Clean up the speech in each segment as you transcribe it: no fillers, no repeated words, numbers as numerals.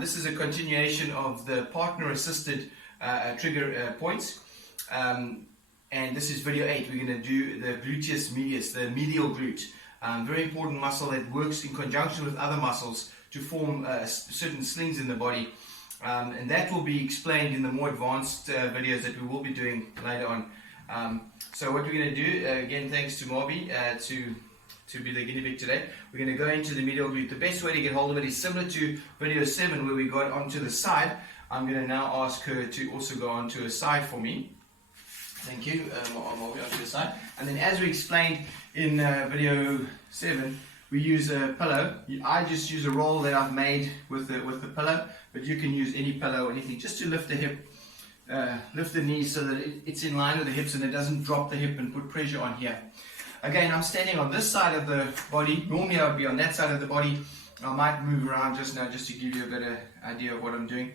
This is a continuation of the partner assisted trigger points. And this is video 8. We're going to do the gluteus medius, the medial glute. Very important muscle that works in conjunction with other muscles to form certain slings in the body. And that will be explained in the more advanced videos that we will be doing later on. So what we're going to do, again thanks to Marby to be the guinea pig today, we're going to go into the medial glute. The best way to get hold of it is similar to video 7 where we got onto the side. I'm going to now ask her to also go onto a side for me. Thank you, Marby, onto the side. And then as we explained in video 7, we use a pillow. I just use a roll that I've made with the pillow, but you can use any pillow or anything just to lift the hip, lift the knees so that it's in line with the hips and it doesn't drop the hip and put pressure on here. Again, I'm standing on this side of the body. Normally I would be on that side of the body. I might move around just now just to give you a better idea of what I'm doing.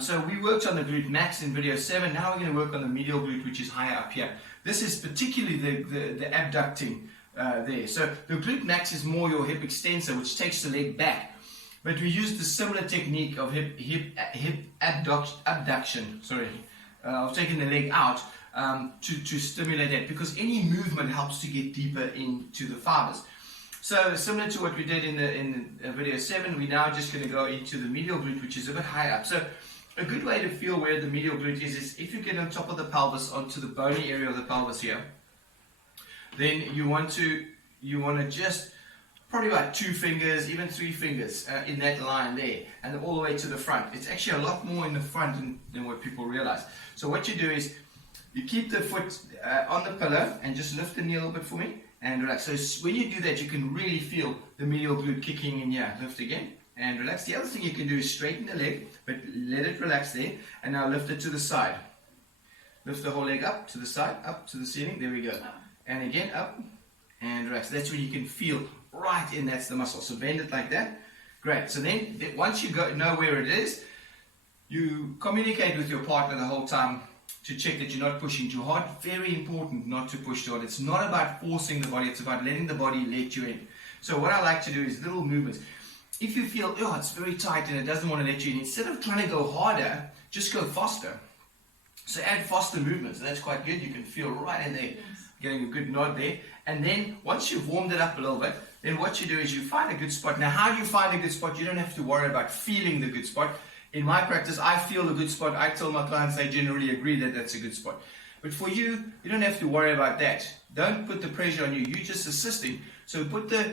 So we worked on the glute max in video 7. Now we're going to work on the medial glute, which is higher up here. This is particularly the abducting there. So the glute max is more your hip extensor, which takes the leg back. But we used the similar technique of hip abduction. Sorry, of taking the leg out to stimulate that, because any movement helps to get deeper into the fibers. So similar to what we did in video 7, we're now just going to go into the medial glute, which is a bit higher up. So a good way to feel where the medial glute is if you get on top of the pelvis, onto the bony area of the pelvis here. Then you want to just probably about 2 fingers, even 3 fingers in that line there, and all the way to the front. It's actually a lot more in the front than what people realize. So what you do is you keep the foot on the pillow and just lift the knee a little bit for me and relax. So when you do that, you can really feel the medial glute kicking in here. Lift again and relax. The other thing you can do is straighten the leg, but let it relax there, and now lift it to the side. Lift the whole leg up to the side, up to the ceiling. There we go. And again, up and relax. That's when you can feel right in, that's the muscle. So bend it like that. Great. So then once you know where it is, you communicate with your partner the whole time to check that you're not pushing too hard. Very important not to push too hard. It's not about forcing the body, it's about letting the body let you in. So what I like to do is little movements. If you feel, oh, it's very tight and it doesn't want to let you in, instead of trying to go harder, just go faster. So add faster movements, and that's quite good. You can feel right in there, getting a good nod there. And then once you've warmed it up a little bit, then what you do is you find a good spot. Now, how do you find a good spot? You don't have to worry about feeling the good spot. In my practice, I feel a good spot. I tell my clients they generally agree that that's a good spot. But for you, you don't have to worry about that. Don't put the pressure on you. You're just assisting. So put the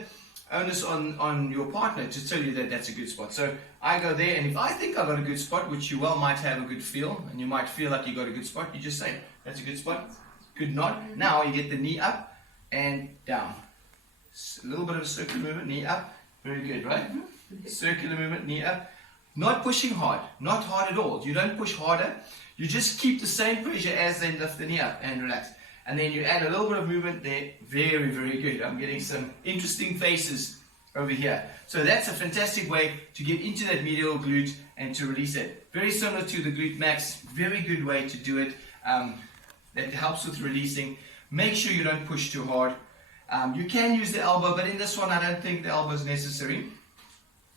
onus on your partner to tell you that that's a good spot. So I go there, and if I think I've got a good spot, which you well might have a good feel, and you might feel like you got a good spot, you just say, that's a good spot. Good nod. Now you get the knee up and down. A little bit of a circular movement, knee up. Very good, right? Circular movement, knee up. Not pushing hard, not hard at all. You don't push harder. You just keep the same pressure as they lift the knee up and relax. And then you add a little bit of movement there. Very, very good. I'm getting some interesting faces over here. So that's a fantastic way to get into that medial glute and to release it. Very similar to the glute max. Very good way to do it. That helps with releasing. Make sure you don't push too hard. You can use the elbow, but in this one I don't think the elbow is necessary.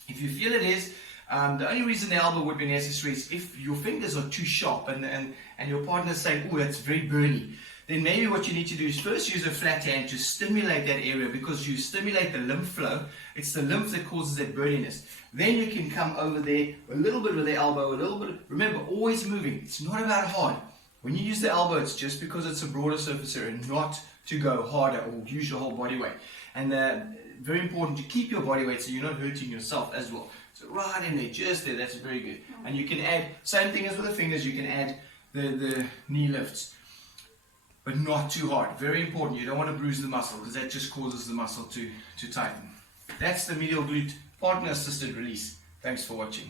If you feel it is, the only reason the elbow would be necessary is if your fingers are too sharp and your partner's saying, oh, that's very burny. Then maybe what you need to do is first use a flat hand to stimulate that area, because you stimulate the lymph flow. It's the lymph that causes that burniness. Then you can come over there a little bit with the elbow, a little bit. Remember, always moving. It's not about hard. When you use the elbow, it's just because it's a broader surface area, not to go harder or use your whole body weight. And very important to keep your body weight so you're not hurting yourself as well. So right in there, just there, that's very good. And you can add, same thing as with the fingers, you can add the knee lifts, but not too hard. Very important, you don't want to bruise the muscle, because that just causes the muscle to tighten. That's the medial glute partner assisted release. Thanks for watching.